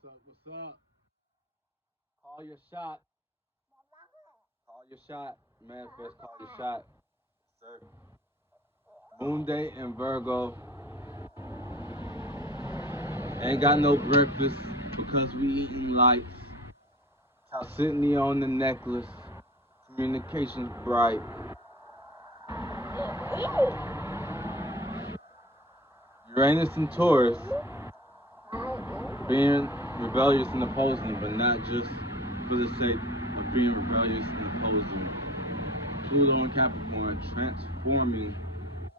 What's up? What's up? Call your shot. Call your shot. Manifest, call your shot. Sir. Moon day in Virgo. Ain't got no breakfast because we eating lights. Chalcedony on the necklace. Communications bright. Uranus and Taurus. Being rebellious and opposing, but not just for the sake of being rebellious and opposing. Pluto and Capricorn transforming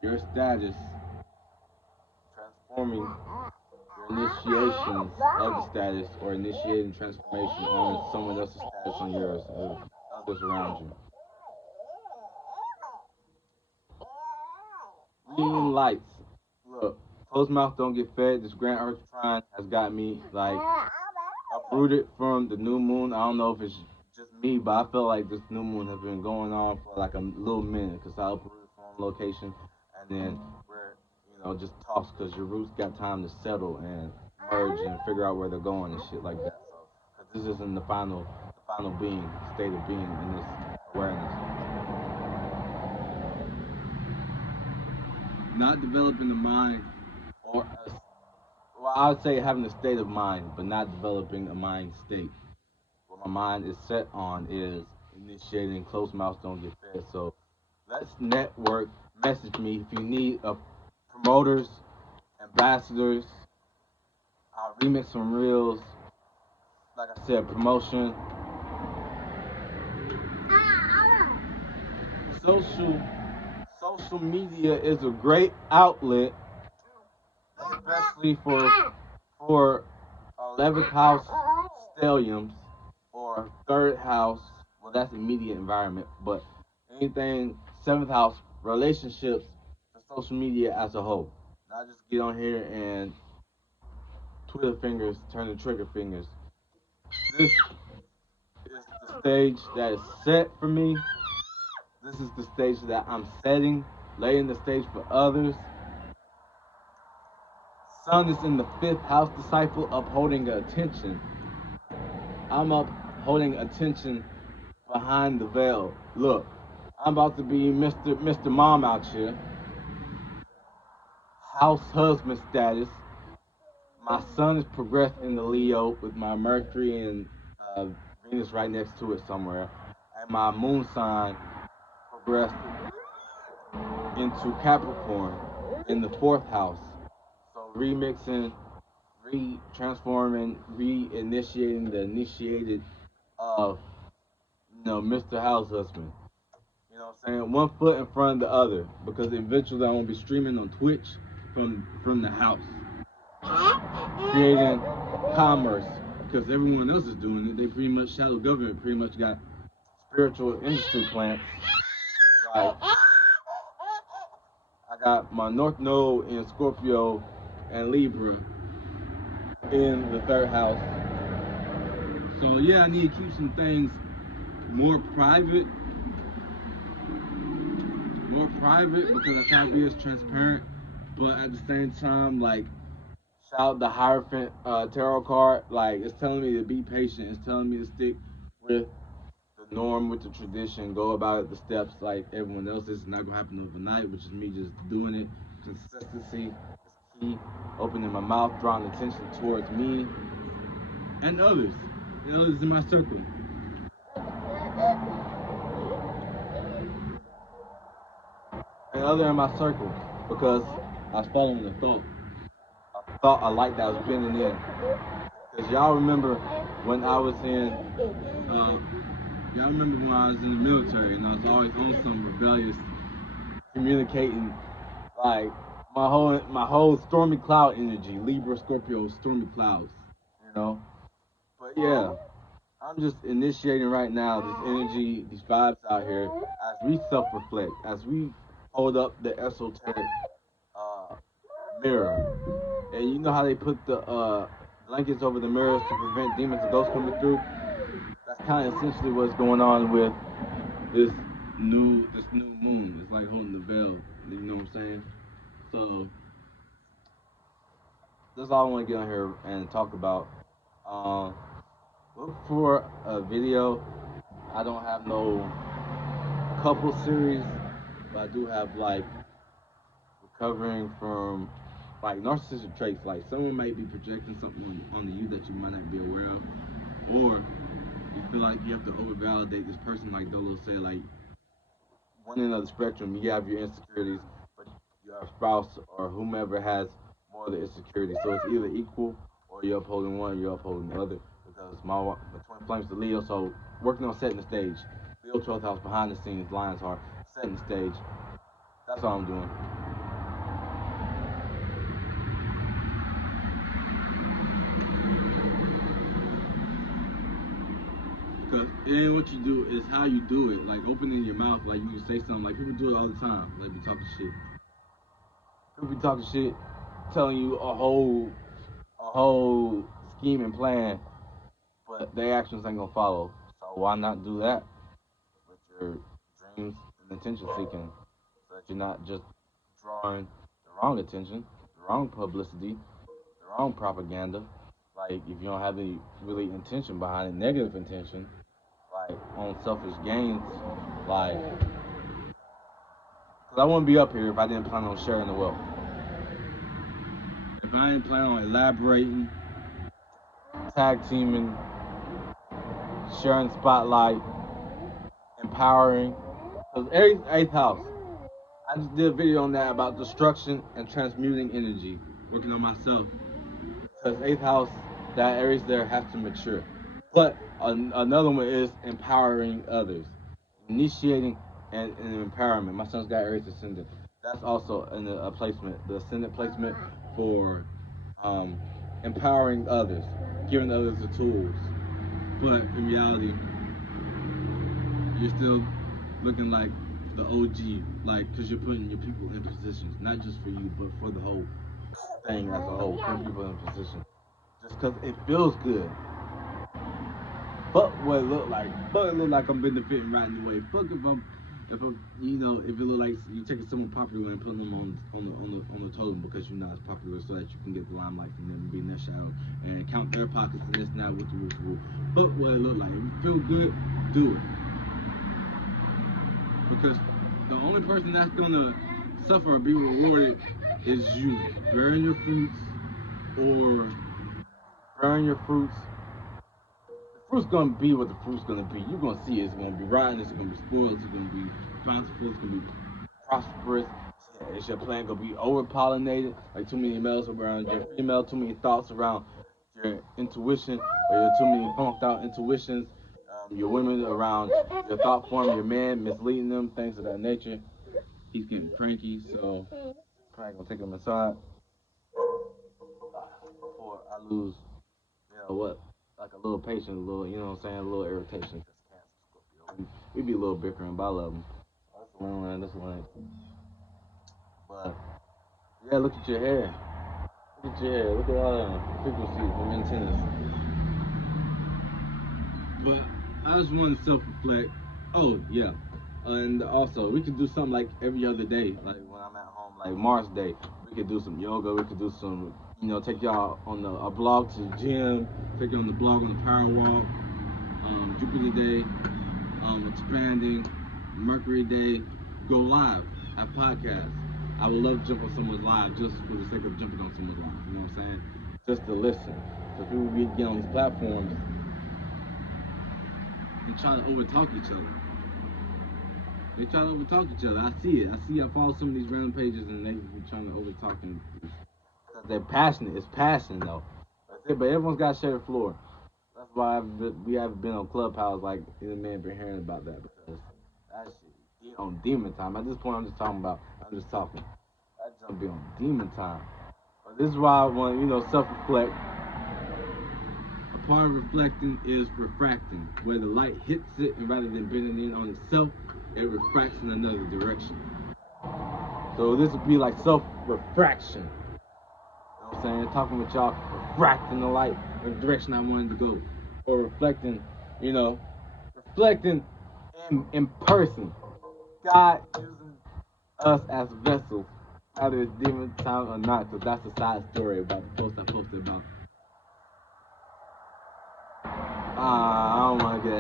your status, transforming your initiations of the status, or initiating transformation on someone else's status on yours, or others around you. Reading lights. Look, closed mouth don't get fed. This Grand Earth trine has got me like uprooted from the new moon. I don't know if it's just me, but I feel like this new moon has been going on for like a little minute because I uprooted from location, and then we're just talks because your roots got time to settle and merge and figure out where they're going and shit like that. So, because this isn't the final being, state of being in this awareness. Not developing the mind, or well, I would say having a state of mind, but not developing a mind state. What my mind is set on is initiating closed mouths don't get fed. So let's network. Message me if you need promoters, ambassadors. I'll remix some reels. Like I said, promotion. Social social media is a great outlet, especially for 11th house stelliums or third house. Well, that's immediate environment, but anything 7th house relationships to social media as a whole. Not just get on here and Twitter fingers turn to trigger fingers. This is the stage that is set for me. This is the stage that I'm setting, laying the stage for others. Sun is in the 5th house disciple, upholding attention. I'm upholding attention behind the veil. Look, I'm about to be Mr. Mom out here. House husband status. My sun is progressed in the Leo with my Mercury and uh, Venus right next to it somewhere. And my moon sign progressed into Capricorn in the 4th house. So remixing, transforming, reinitiating the initiated of Mr. House Husband. You know what I'm saying? One foot in front of the other. Because eventually I won't be streaming on Twitch from the house. Creating commerce. Because everyone else is doing it. They pretty much, shadow government pretty much got spiritual industry plants. Like, I got my North Node in Scorpio and Libra in the 3rd house. So yeah, I need to keep some things more private because I try to be as transparent, but at the same time, like, shout out the Hierophant tarot card, like, it's telling me to be patient, it's telling me to stick with the norm, with the tradition, go about it the steps like everyone else is. It's not gonna happen overnight, which is me just doing it. Consistency is key. Opening my mouth, drawing attention towards me and others in my circle. And other in my circle, because I was following the thought. I thought I liked that I was bending in. Because y'all remember when I was in the military and I was always on some rebellious communicating, like my whole stormy cloud energy, Libra, Scorpio, stormy clouds, you know. But yeah, I'm just initiating right now this energy, these vibes out here as we self-reflect, as we hold up the esoteric uh, mirror. And you know how they put the blankets over the mirrors to prevent demons and ghosts coming through? That's kind of essentially what's going on with this new moon. It's like holding the veil. You know what I'm saying? So that's all I want to get on here and talk about. Um, look for a video. I don't have no couple series, but I do have like recovering from like narcissistic traits. Like someone might be projecting something on you that you might not be aware of, or you feel like you have to over-validate this person. Like Dolo said, like one end of the spectrum, you have your insecurities, but your spouse or whomever has more of the insecurities. So it's either equal or you're upholding one, or you're upholding the other. Because my twin flames to Leo, so working on setting the stage. Leo 12th house behind the scenes, Lions Heart, setting the stage. That's all I'm doing. Because it ain't what you do, it's how you do it. Like opening your mouth, like you can say something. Like people do it all the time. Like be talking shit. People be talking shit, telling you a whole scheme and plan, but their actions ain't gonna follow. So why not do that with your dreams and attention seeking, so that you're not just drawing the wrong attention, the wrong publicity, the wrong propaganda. Like if you don't have any really intention behind it, negative intention, like on selfish gains, like, cause I wouldn't be up here if I didn't plan on sharing the wealth. If I didn't plan on elaborating, tag teaming, sharing spotlight, empowering. Cause eighth house, I just did a video on that about destruction and transmuting energy, working on myself. Cause eighth house, that Aries there has to mature. But another one is empowering others, initiating and empowerment. My son's got Aries ascendant. That's also a placement, the ascendant placement for um, empowering others, giving others the tools. But in reality, you're still looking like the OG, like, because you're putting your people in positions, not just for you, but for the whole thing as a whole, putting people in position. Just because it feels good. Fuck what it look like. Fuck it look like I'm benefiting right in the way. Fuck if I'm, if it look like you taking someone popular and putting them on the totem because you're not as popular, so that you can get the limelight from them and be in their shadow and count their pockets and this and that with the. Fuck what it look like. If you feel good, do it. Because the only person that's gonna suffer or be rewarded is you. Bearing your fruits or bearing your fruits. The fruit's gonna be what the fruit's gonna be. You're gonna see it. It's gonna be rotten. It's gonna be spoiled. It's gonna be bountiful. It's gonna be prosperous. Is your plant gonna be over pollinated? Like too many males around your female, too many thoughts around your intuition, or your too many funked out intuitions. Your women around your thought form, your man misleading them, things of that nature. He's getting cranky, so probably gonna take him aside before I lose, what, like a little patience, a little, what I'm saying, a little irritation. Cause Cancer, Scorpio, we be a little bickering, but I love him. That's the one. That's the one. But yeah, look at your hair. Look at your hair. Look at all the frequencies and antennas. But I just want to self-reflect. Oh yeah, and also we could do something like every other day, like when I'm at home, like Mars Day. We could do some yoga. We could do some, take y'all on a blog to the gym. Take you on the blog on the power walk. Jupiter Day. Expanding. Mercury Day. Go live. Have podcasts. I would love to jump on someone's live just for the sake of jumping on someone's live. You know what I'm saying? Just to listen. Because people get on these platforms and try to overtalk each other. They try to overtalk each other. I see it. I follow some of these random pages and they be trying to overtalk them because they're passionate. It's passion though. That's it. But everyone's got to share the floor. That's why we haven't been on Clubhouse like the man been hearing about that, because that shit on demon time. At this point, I'm just talking. That jump be on demon time. But this is why I want self-reflect. A part of reflecting is refracting, where the light hits it, and rather than bending in on itself, it refracts in another direction. So this would be like self-refraction. You know what I'm saying? Talking with y'all, refracting the light in the direction I wanted to go. Or reflecting, reflecting in person. God using us as vessels, whether it's demon time or not, because that's a side story about the post I posted about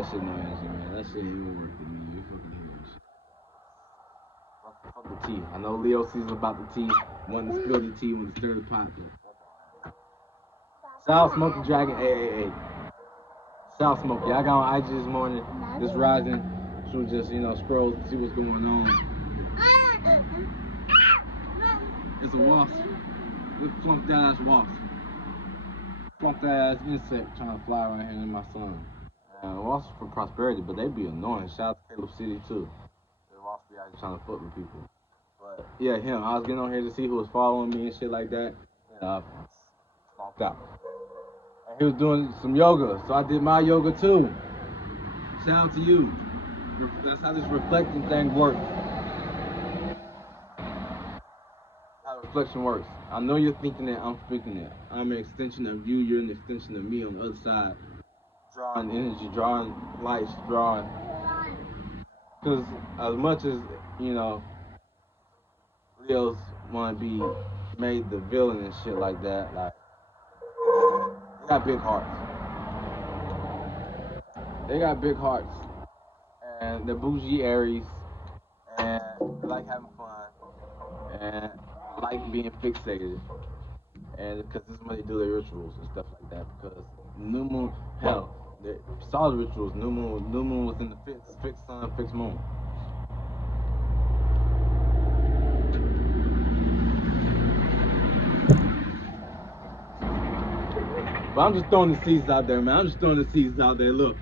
that shit no energy, man. That shit ain't even worth it, man. You fucking hate that shit. Fuck the tea. I know Leo season about the tea. Want to spill the tea when the stir the pot. Shout out Smokey Dragon, AAA. Shout out Smokey. I got on IG this morning, this rising. She was just, scroll to see what's going on. It's a wasp. This flunked ass wasp. Flunked ass insect trying to fly right here in my sun. Wasps for prosperity, but they be annoying. Shout out to Caleb City too. The wasps be out here trying to fuck with people. But yeah, him. I was getting on here to see who was following me and shit like that. And I flunked out. And he was doing some yoga, so I did my yoga too. Shout out to you. That's how this reflecting thing works. How reflection works. I know you're thinking it, I'm speaking it. I'm an extension of you, you're an extension of me on the other side. Drawing energy, drawing lights, drawing. Because as much as, Leos want to be made the villain and shit like that, like, they got big hearts. They got big hearts. And they're bougie Aries. And they like having fun. And like being fixated. And because this is when they do their rituals and stuff like that. Because new moon, hell, solid rituals. New moon was in the fixed sun, fixed moon. But I'm just throwing the seeds out there, man. I'm just throwing the seeds out there. Look,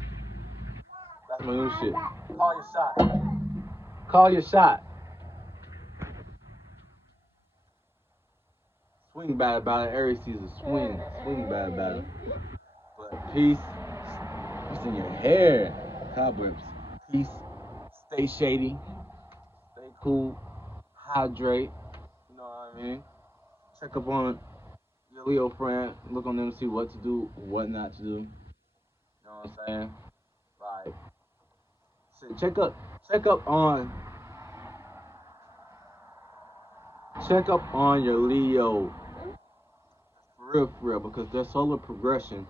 that's my new shit. Call your shot. Call your shot. Swing bad about it. Aries season. Swing bad about it. But peace. What's in your hair? Cobwebs. Peace. Stay shady. Stay cool. Hydrate. You know what I mean? Check up on your Leo friend. Look on them to see what to do, what not to do. You know what I'm saying? Like, check up on your Leo. For real, because their solar progression,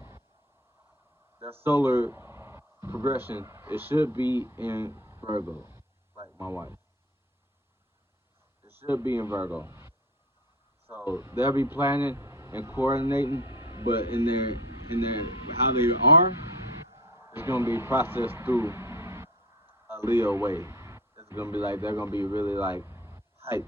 it should be in Virgo, like my wife. It should be in Virgo. So they'll be planning and coordinating, but in their how they are, it's gonna be processed through a Leo way. It's gonna be like they're gonna be really like hype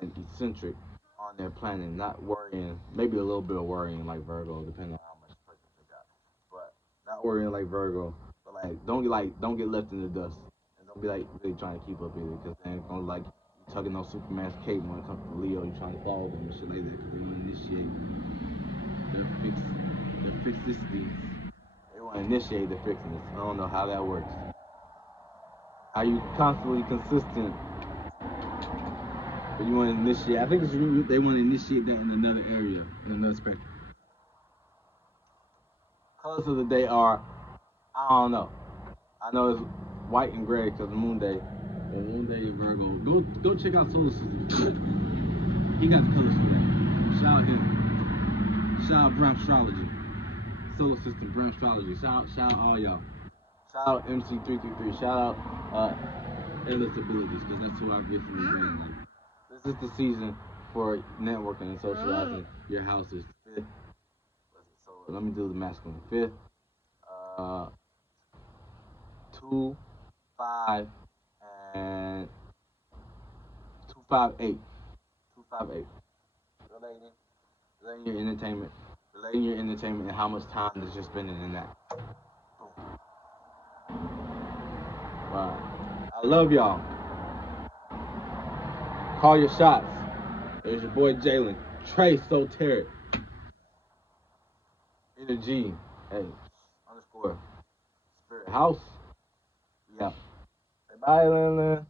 and eccentric on their planning, not worrying, maybe a little bit of worrying like Virgo, depending on how much pressure they got. But not worrying like Virgo, but don't get left in the dust. And don't be like really trying to keep up either, because they ain't gonna like you tugging on Superman's cape when it comes to Leo, you trying to follow them and shit like that, because they wanna initiate their fixicities. They wanna initiate their fixiness. I don't know how that works. How you constantly consistent, but you want to initiate. I think they want to initiate that in another area, in another spectrum. Colors of the day are, I don't know. I know it's white and gray because the moon day. Well, moon day in Virgo. Go check out Solar System. He got the colors for that. Shout out him. Shout out Brown Astrology. Solar System, Brown Astrology. Shout out all y'all. Shout out MC333. Shout out Endless Abilities, because that's who I get from the brain. Like, this is the season for networking and socializing. Your house is 5th. So let me do the masculine. 5th, 2, 5, and 258. 258. Relating your entertainment. Relating your entertainment and how much time that you're spending in that. Wow. I love y'all. Call your shots. There's your boy Jalen. Trey Soteric. Energy. Hey. _ Spirit House. Yeah. Bye, Lila.